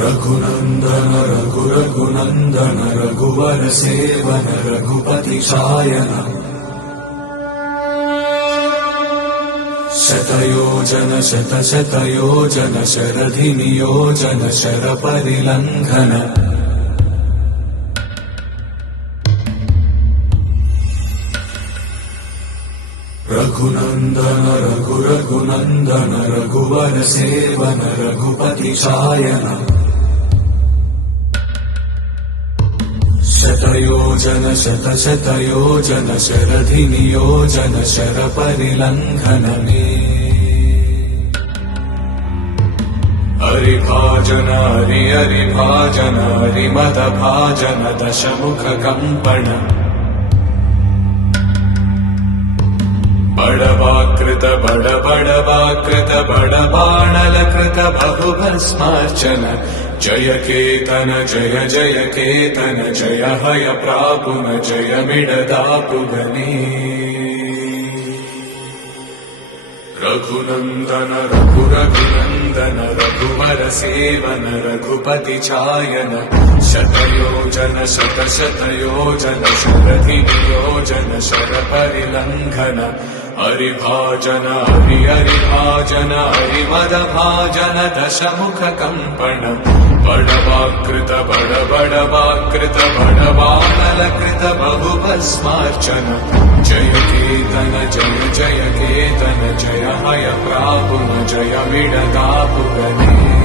रघुनन्दन रघुनन्दन रघुवर seven Raghupati चायन शतयोजन शतशतयोजन शरधि नियोजन शरपरिलङ्घन रघुनन्दन रघुनन्दन रघुवर seven Raghupati चायन शतयोजन शतशतयोजन शरधि नियोजन शरपरिलङ्घन हरिभाजन हरिभाजन हरिमदभाजन दशमुख कंपन बड़वाकृत बड़वाकृत बड़बाणलकृत बहुभस्मार्चन जय केतन जय जय केतन जय हय प्रापुन जय मिडदापुगनी रघुनन्दन रघुनन्दन रघुवर सेवन रघुपति चायन शतयोजन शतशतयोजन शरधि नियोजन शरपरिलङ्घन हरिभाजन हरिभाजन हरिमदभाजन दशमुख कंपन बड़वाकृत बड़बाणलकृत बहुभस्मार्चन जय केतन जय जय केतन जय हय प्रापुन जय मिडदापुगनी